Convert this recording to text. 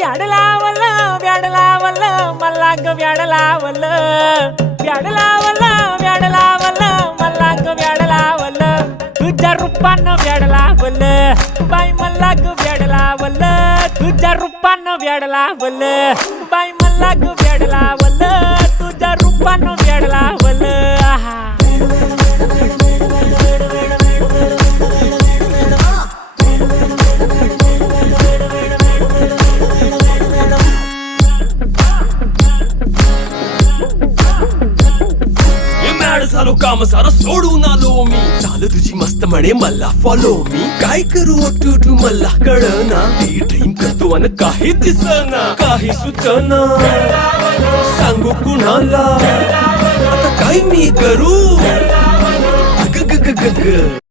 व्याड लावलं व्याड लावलं मला ग व्याड लावलं व्याड लावलं व्याड लावलं मला ग व्याड लावलं तुझ्या रूपानं व्याड लावलं बाई मला ग व्याड लावलं तुझ्या रूपानं व्याड लावलं बाई मला ग व्याड लावलं तुझ्या रूपानं व्याड लावलं आहा झालो काम सारं सोडून आलो मी चाल तुझी मस्त म्हणे मला फॉलो मी काय करू टू मला कळना ती ड्रीम करतो आणि काही दिसना काही सुचना सांगू कुणाला आता काय मी करू ग ग ग ग ग